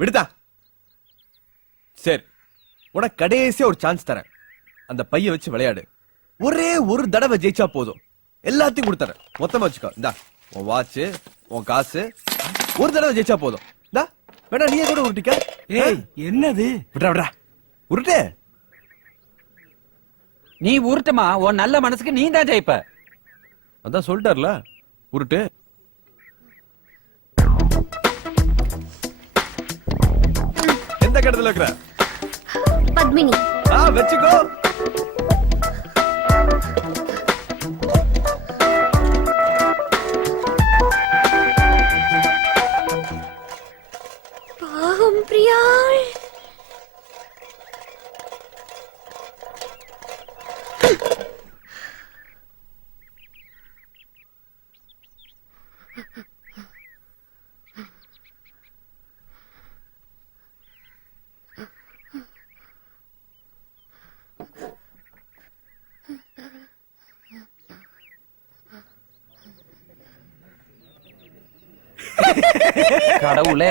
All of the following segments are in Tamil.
விடுதா. சரி, உனக்கு கடைசியா ஒரு சான்ஸ் தரேன். அந்த பைய வச்சு விளையாடு. ஒரே ஒரு தடவை ஜெயிச்சா போதும். எல்லாத்தையும் கொடுத்துறேன். மொத்தமா வச்சுக்கோ. இந்தா உன் வாட்ச், உன் காசு. ஒரு தடவை ஜெயிச்சா போதும். இந்தா வேணா நீயே கூட உருட்டிக்க. ஏய் என்னது? விட்றா விட்றா உருட்டு. நீ உருட்டுமா, உன் நல்ல மனசுக்கு நீ தான் ஜெயிப்ப. அதான் சொல்லிட்டார்ல, உருட்டு. எந்த கடத்துல இருக்கிற? பத்மினி. வச்சுக்கோ. பாவம் பிரியாள். கடவுளே,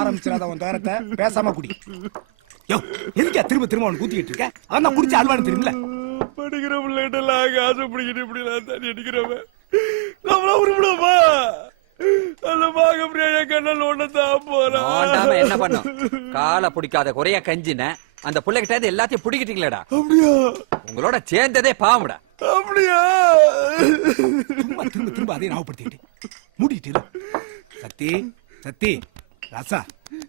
ஆரம்பிச்சிடாத உன் தோரத்தை. பேசாம குடி. யோ, எதுக்கா திரும்ப திரும்ப அவன் கூத்திக்கிட்டு இருக்க? அவன் தான் குடிச்சு அல்வான்னு தெரியுமில்ல. படிக்கிற பிள்ளைகிட்ட காசு பிடிக்கிட்டு இப்படி நான் தண்ணி அடிக்கிறவன் நம்மள உருப்பிடுமா? அந்த பாக பிரியா கண்ணல் ஒண்ணதான் போறான். என்ன பண்ணும்? காலை பிடிக்காத குறைய கஞ்சின அந்த பிள்ளைகிட்ட எல்லாத்தையும் பிடிக்கிட்டீங்களேடா. அப்படியா? உங்களோட சேர்ந்ததே பாவம்டா. அப்படியா? சும்மா திரும்ப திரும்ப அதை ஞாபகப்படுத்திக்கிட்டு மூடிட்டு. சத்தி சத்தி ராசா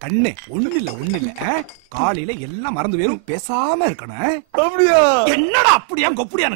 கண்ணு ஒண்ணு இல்ல காலையில எல்லாம் மறந்து வேறும் பேசாம இருக்கணும். அப்படியா? என்னடா அப்படியா கொப்படியா?